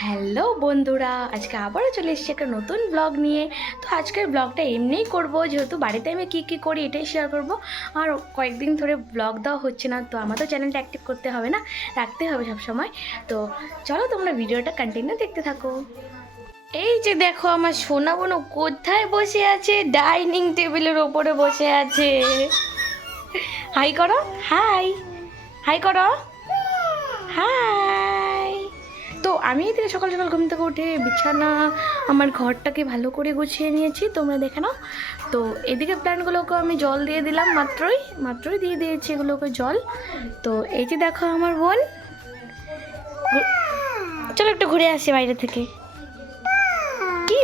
Hello বন্ধুরা, আজকে আবারও চলে এসেছি একটা নতুন ব্লগ নিয়ে। তো আজকের ব্লগটা এমনিই করব, যেহেতু বাড়িতে আমি কী কী করি এটাই শেয়ার করব। আর কয়েকদিন ধরে ব্লগ দেওয়া হচ্ছে না, তো আমাদের চ্যানেলটা অ্যাক্টিভ করতে হবে না, রাখতে হবে সব সময় তো চলো তোমরা ভিডিওটা কন্টিনিউ দেখতে থাকো। এই যে দেখো আমার সোনা বোনো কোথায় বসে আছে? ডাইনিং টেবিলের ওপরে বসে আছে। হাই করো হাই হাই করো হাই আমি থেকে সকাল সকাল ঘুম থেকে উঠে বিছানা আমার ঘরটাকে ভালো করে গুছিয়ে নিয়েছি তোমরা দেখে নাও। তো এদিকে প্ল্যান্টগুলোকে আমি জল দিয়ে দিলাম মাত্রই মাত্রই দিয়ে দিয়েছি এগুলোকে জল। তো এই যে দেখো আমার বোন। চলো একটু ঘুরে আসি বাইরে থেকে। কি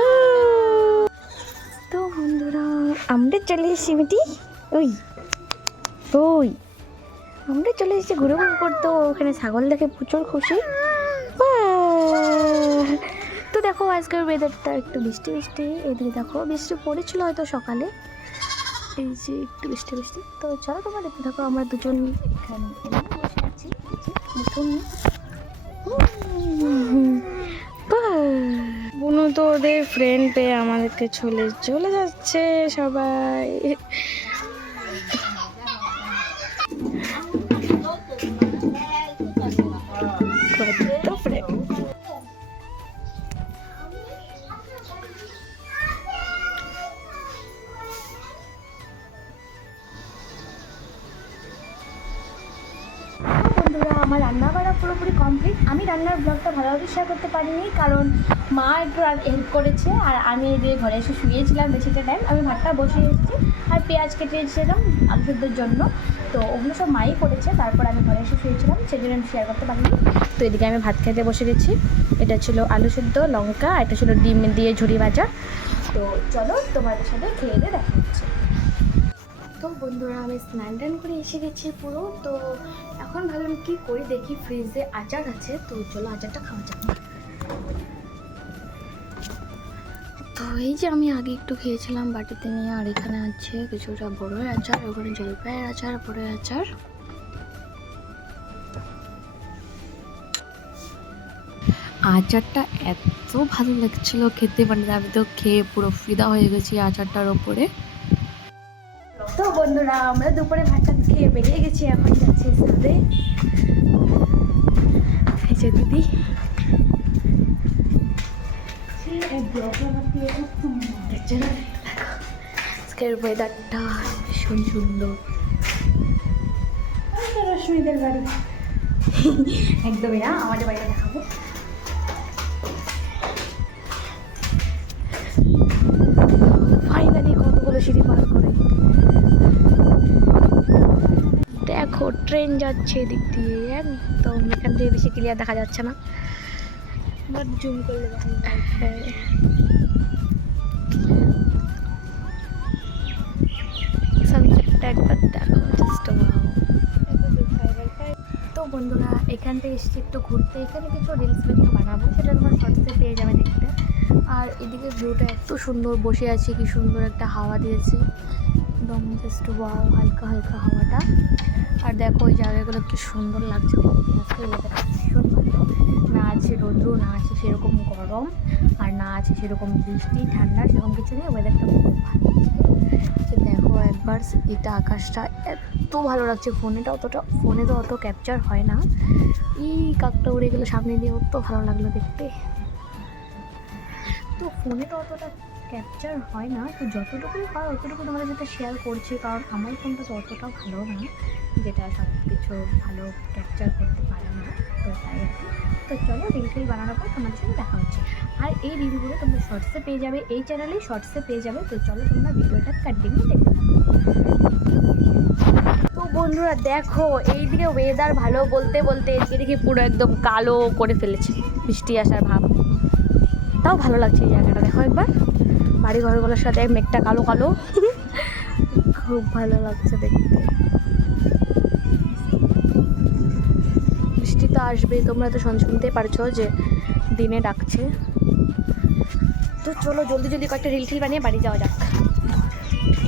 ও, তো বন্ধুরা আমরা চলে এসেছি বেটি ওই ওই। আমরা চলে এসেছি ঘুরে ঘুরে করতো। ওখানে ছাগল দেখে প্রচুর খুশি! তো দেখো, আজকের ওয়েদারটা একটু বৃষ্টি বৃষ্টি এদিকে দেখো, বৃষ্টি পড়েছিল হয়তো সকালে। এই যে একটু বৃষ্টি বৃষ্টি। তো চলো তোমার দেখতে থাকো, আমরা দুজন এখানে বসে আছি। বুনু তো ওদের ফ্রেন্ড পেয়ে আমাদেরকে চলে চলে যাচ্ছে সবাই। আমার রান্না করা পুরোপুরি কমপ্লিট আমি রান্নার ব্লগটা ভালোভাবে শেয়ার করতে পারিনি, কারণ মা একটু হেল্প করেছে, আর আমি এদিকে ঘরে এসে শুয়েছিলাম বেশিটা টাইম আমি ভাতটা বসিয়ে এসেছি, আর পেঁয়াজ কেটে এসেছিলাম আলু সেদ্ধর জন্য। তো ওগুলো সব মাই করেছে, তারপর আমি ঘরে এসে শুয়েছিলাম, সেজন্য আমি শেয়ার করতে পারিনি। তো এদিকে আমি ভাত খেতে বসে গেছি। এটা ছিল আলু সেদ্ধ, লঙ্কা এটা ছিল ডিম দিয়ে ঝুড়ি ভাজা। তো চলো তোমাদের সাথে খেয়ে দিয়ে দেখা হচ্ছে। তো বন্ধুরা, আমি স্নান টান করে এসে গেছি পুরো। তো এখন ভাবলাম কি করি দেখি ফ্রিজে আচার আছে তো চলো আচারটা খাওয়া যাক। তো এই যে আমি আগে একটু খেয়েছিলাম বাটিতে নিয়ে আর এখানে আছে কিছুটা বড়োর আচার ওখানে জলপাইয়ের আচার বড়োর আচার। আচারটা এত ভালো লাগছিল খেতে মানে আমি তো খেয়ে পুরো ফিদা হয়ে গেছি আচারটার ওপরে। তো বন্ধুরা আমরা দুপুরে ভাত টাত খেয়ে বেরিয়ে গেছি এখন যাচ্ছি সাথে এই যে দিদি। দেখছ না? আজকের ওয়েদারটা ভীষণ সুন্দর। রশ্মিদের বাড়ি। একদমই না আমাদের বাড়িটা দেখাবো। ফাইনালি কতগুলো সিঁড়ি পার করে। দেখো ট্রেন যাচ্ছে এদিক দিয়ে একদম এখান থেকে বেশি ক্লিয়ার দেখা যাচ্ছে না। বাট জুম করলে হ্যাঁ। সানসেটটা একবার দেখো জাস্ট তো বন্ধুরা এখান থেকে এসেছি একটু ঘুরতে। এখানে কিছু রিলস ভিডিও বানাবো সেটা তোমার শর্টসে পেয়ে যাবে দেখতে। আর এদিকে ভিউটা এত সুন্দর বসে আছি কি সুন্দর একটা হাওয়া দিয়েছে। একদম জাস্ট ওয়াও হালকা হালকা হাওয়াটা। আর দেখো ওই জায়গাগুলো কি সুন্দর লাগছে। weatherটা ভীষণ ভালো না আছে রৌদ্র, না আছে সেরকম গরম, আর না আছে সেরকম বৃষ্টি, ঠান্ডা, সেরকম কিছু নেই ওয়েদারটা খুব ভালো। তো দেখো একবার এটা আকাশটা এত ভালো লাগছে, ফোনেটা অতটা ফোনে তো অত ক্যাপচার হয় না। এই কাকটা উড়ে গেলো সামনে দিয়ে, অত ভালো লাগল দেখতে। তো ফোনে তো অতটা ক্যাপচার হয় না। তো যতটুকুই হয়, অতটুকু তোমাদের সাথে শেয়ার করছি। কারণ আমার ফোনটা তো অতটা ভালো না, যেটা সব কিছু ভালো ক্যাপচার করতে পারে না। তো তাই তো চলো রিল বানানোর পর তোমাদের সাথে দেখা হচ্ছে। আর এই রিলগুলো তোমরা শর্টসে পেয়ে যাবে। এই চ্যানেলেই শর্টসে পেয়ে যাবে। তো চলো তোমরা ভিডিওটা কন্টিনিউ দেখতে তো বন্ধুরা দেখো এইদিকে ওয়েদার ভালো বলতে বলতে এদিকে পুরো একদম কালো করে ফেলেছে। বৃষ্টি আসার ভাব। তাও ভালো লাগছে এই জায়গাটা। দেখো একবার। বাড়ি ঘরগুলোর সাথে মেঘটা কালো কালো। খুব ভালো লাগছে দেখতে। বৃষ্টি তো আসবেই, তোমরা তো শুন- শুনতেই পারছ যে দিনে ডাকছে। তো চলো জলদি জলদি কয়েকটা রিল টিল বানিয়ে বাড়ি যাওয়া যাক।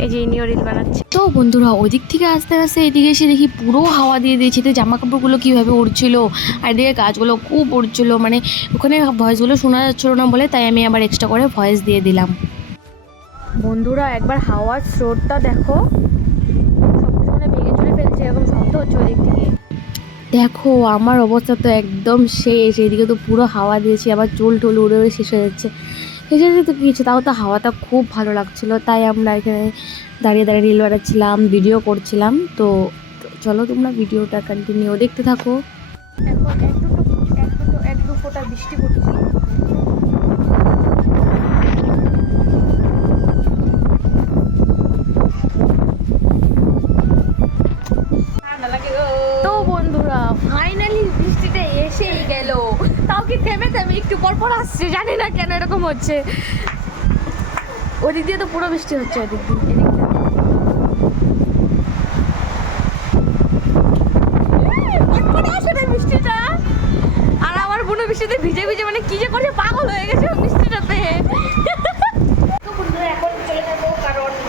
এই যে ইনিও রিল বানাচ্ছে। তো বন্ধুরা, ওদিক থেকে আস্তে আস্তে এদিকে এসে দেখি পুরো হাওয়া দিয়ে দিয়েছে। তো জামা কাপড়গুলো কীভাবে উড়ছিল, আর এদিকে গাছগুলো খুব উড়ছিল। মানে ওখানে ভয়েসগুলো শোনা যাচ্ছিল না বলে, তাই আমি আবার এক্সট্রা করে ভয়েস দিয়ে দিলাম। বন্ধুরা, একবার হাওয়ার স্রোতটা দেখো। মানে চুরে ফেলছে শব্দ হচ্ছে দেখো, আমার অবস্থা তো একদম শেষ। এদিকে তো পুরো হাওয়া দিয়েছি, আবার চুল টুল উড়ে উড়ে শেষ হয়ে যাচ্ছে। সেজন্য তো কিছু, তাও তো হাওয়াটা খুব ভালো লাগছিল। তাই আমরা এখানে দাঁড়িয়ে দাঁড়িয়ে রিল বাড়াচ্ছিলাম ভিডিও করছিলাম। তো চলো তোমরা ভিডিওটা কন্টিনিউ দেখতে থাকো। এখন এক দুটো এক দুটো এক দু ফোঁটা বৃষ্টি পড়ছে। একটু পর পর আসছে, জানি না কেন এরকম হচ্ছে। ওদিক দিয়ে তো পুরো বৃষ্টি হচ্ছে ওদিক দিয়ে। আর আমার বোন বৃষ্টিতে ভিজে ভিজে মানে কি যে করছে, পাগল হয়ে গেছে বৃষ্টিটাতে।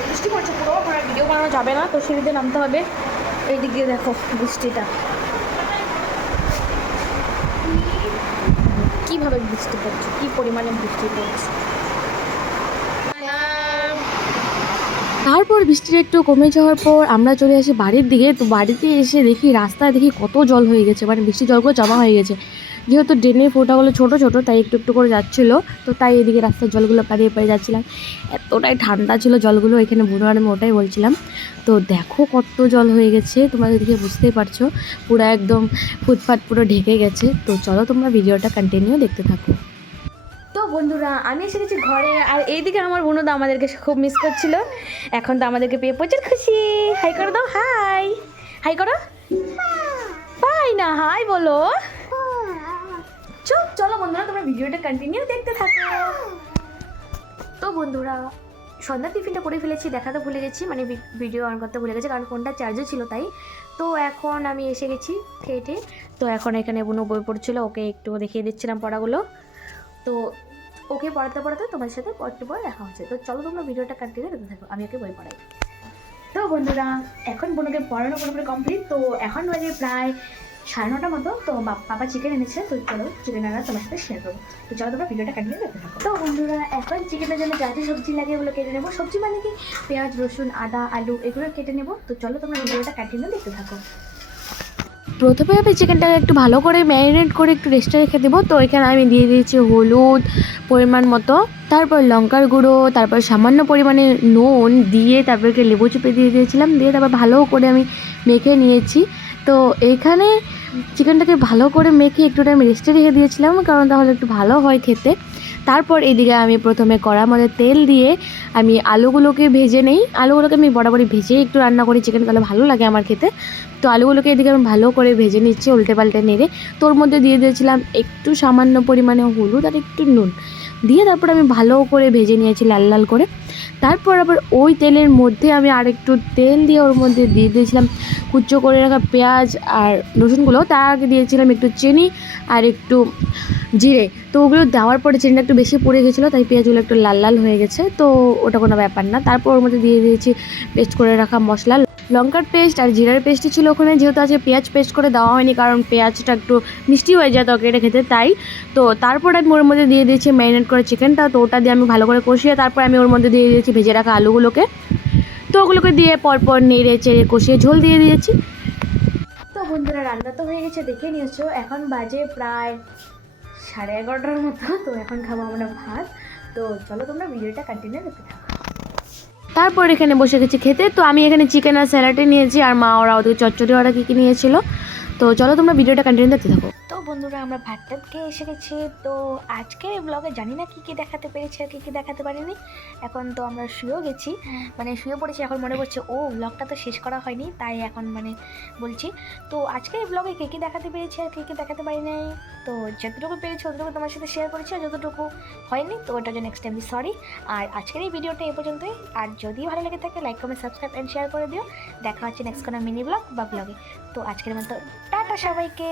বৃষ্টি পড়ছে পুরো আমার ভিডিও বানানো যাবে না, তো সিঁড়িতে নামতে হবে। এই দিক দিয়ে দেখো বৃষ্টিটা। কীভাবে বৃষ্টি পড়ছে? কি পরিমাণে বৃষ্টি পড়ছে? তারপর বৃষ্টির একটু কমে যাওয়ার পর আমরা চলে আসি বাড়ির দিকে। তো বাড়িতে এসে দেখি রাস্তায় দেখি কত জল হয়ে গেছে। মানে বৃষ্টির জলগুলো জমা হয়ে গেছে। যেহেতু ড্রেনের ফোঁটাগুলো ছোটো ছোটো, তাই একটু একটু করে যাচ্ছিল। তো তাই এদিকে রাস্তার জলগুলো পাড়িয়ে পাড়িয়ে যাচ্ছিলাম। এতটাই ঠান্ডা ছিল জলগুলো এখানে বুনো আর আমি ওটাই বলছিলাম। তো দেখো কত জল হয়ে গেছে, তোমরা এদিকে বুঝতেই পারছ। পুরো একদম ফুটপাত পুরো ঢেকে গেছে। তো চলো তোমরা ভিডিওটা কন্টিনিউ দেখতে থাকো। তো বন্ধুরা, আমি এসে গেছি ঘরে, আর এইদিকে আমার বোনদা আমাদেরকে খুব মিস করছিল। এখন তো আমাদেরকে পেয়ে প্রচুর খুশি। হাই করে দাও হাই হাই করো। বাই না হাই বলো। চুপ চলো বন্ধুরা, তোমরা ভিডিওটা কন্টিনিউ দেখতে থাকো। তো বন্ধুরা, সন্ধ্যার টিফিনটা করে ফেলেছি, দেখাতে ভুলে গেছি মানে ভিডিও অন করতে ভুলে গেছি, কারণ ফোনটা চার্জও ছিল তাই। তো এখন আমি এসে গেছি খেয়ে টেয়ে। তো এখন এখানে বোনও বই পড়ছিল, ওকে একটু দেখিয়ে দিচ্ছিলাম পড়াগুলো। তো ওকে পড়াতে পড়াতে তোমার সাথে একটু পরে দেখা হচ্ছে। তো চলো তোমরা ভিডিওটা কন্টিনিউ দেখতে থাকো, আমি ওকে বই পড়াই। তো বন্ধুরা, এখন বোনকে পড়ানো পুরোপুরি কমপ্লিট তো এখন বাজে প্রায় সাড়ে নটার মতো তো বাবা চিকেন এনেছে তো চলো চিকেন আনা তোমার সাথে শেয়ার করব। তো চলো তোমরা ভিডিওটা কাটিয়ে দেখতে থাকো। তো বন্ধুরা এখন চিকেনের জন্য যা যা সবজি লাগে ওগুলো কেটে নেব। সবজি মানে কি? পেঁয়াজ রসুন আদা আলু এগুলো কেটে নেব। তো চলো তোমরা ভিডিওটা কন্টিনিউ দেখতে থাকো। প্রথমে আমি চিকেনটাকে একটু ভালো করে ম্যারিনেট করে একটু রেস্টে রেখে দেবো। তো এখানে আমি দিয়ে দিয়েছি হলুদ পরিমাণ মতো। তারপর লঙ্কার গুঁড়ো তারপর সামান্য পরিমাণে নুন দিয়ে তারপরকে লেবু চুপে দিয়ে দিয়েছিলাম। দিয়ে তারপর ভালো করে আমি মেখে নিয়েছি। তো এইখানে চিকেনটাকে ভালো করে মেখে একটু টাইম রেস্টে রেখে দিয়েছিলাম, কারণ তাহলে একটু ভালো হয় খেতে। তারপর এদিকে আমি প্রথমে কড়ার মধ্যে তেল দিয়ে আমি আলুগুলোকে ভেজে নেই। আলুগুলোকে আমি বরাবরই ভেজে একটু রান্না করি চিকেন তাহলে ভালো লাগে আমার খেতে। তো আলুগুলোকে এদিকে আমি ভালো করে ভেজে নিচ্ছি উল্টে পাল্টে নেড়ে। তোর মধ্যে দিয়ে দিয়েছিলাম একটু সামান্য পরিমাণে হলুদ আর একটু নুন। দিয়ে তারপর আমি ভালো করে ভেজে নিয়েছি লাল লাল করে। তারপর আবার ওই তেলের মধ্যে আমি আরেকটু তেল দিয়ে ওর মধ্যে দিয়ে দিয়েছিলাম। কুচো করে রাখা পেঁয়াজ আর রসুনগুলো। তার আগে দিয়েছিলাম একটু চিনি আর একটু জিরে। তো ওগুলো দেওয়ার পরে চিনিটা একটু বেশি পড়ে গেছিল, তাই পেঁয়াজগুলো একটু লাল লাল হয়ে গেছে। তো ওটা কোনো ব্যাপার না। তারপর ওর মধ্যে দিয়ে দিয়েছি, পেস্ট করে রাখা মশলা লঙ্কার পেস্ট আর জিরার পেস্টই ছিল ওখানে। যেহেতু আজকে পেঁয়াজ পেস্ট করে দেওয়া হয়নি, কারণ পেঁয়াজটা একটু মিষ্টি হয়ে যায় তরকারিটা খেতে, তাই। তো তারপর আমি ওর মধ্যে দিয়ে দিয়েছি ম্যারিনেট করে চিকেনটা তো ওটা দিয়ে আমি ভালো করে কষিয়ে তারপর আমি ওর মধ্যে দিয়ে দিয়েছি ভেজে রাখা আলুগুলোকে। তো ওগুলোকে দিয়ে পরপর নেড়ে চেড়ে কষিয়ে ঝোল দিয়ে দিয়েছি। তো বন্ধুরা, রান্না তো হয়ে গেছে, দেখে নিয়েছো। এখন বাজে প্রায় সাড়ে এগারোটার মতো, তো এখন খাব আমরা ভাত। তো চলো তোমরা ভিডিওটা কন্টিনিউ দেখতে থাকো। তারপর এখানে বসে গেছি খেতে। তো আমি এখানে চিকেন আর স্যালাডে নিয়েছি, আর মা ওরা ওদের চচ্চড়ি ওরা কী কী নিয়েছিল। তো চলো তোমরা ভিডিওটা কন্টিনিউ দেখতে থাকো। বন্ধুরা আমরা ভাত টাত খেয়ে এসে গেছি। তো আজকের ব্লগে জানি না কী কী দেখাতে পেরেছি আর কী কী দেখাতে পারিনি। এখন তো আমরা শুয়েও গেছি। মানে শুয়ে পড়েছি এখন মনে করছে ও ব্লগটা তো শেষ করা হয়নি তাই এখন মানে বলছি। তো আজকে এই ব্লগে কী কী দেখাতে পেরেছি আর কী কী দেখাতে পারি নাই তো যতটুকু পেরেছি অতটুকু তোমার সাথে শেয়ার করেছি আর যতটুকু হয়নি তো ওটার জন্য নেক্সট টাইম সরি আর আজকের এই ভিডিওটা এই পর্যন্তই। আর যদি ভালো লেগে থাকে like comment subscribe and share করে দিও। দেখা হচ্ছে নেক্সট কোনো মিনি ব্লগ বা ব্লগে তো আজকের মতো টাটা সবাইকে।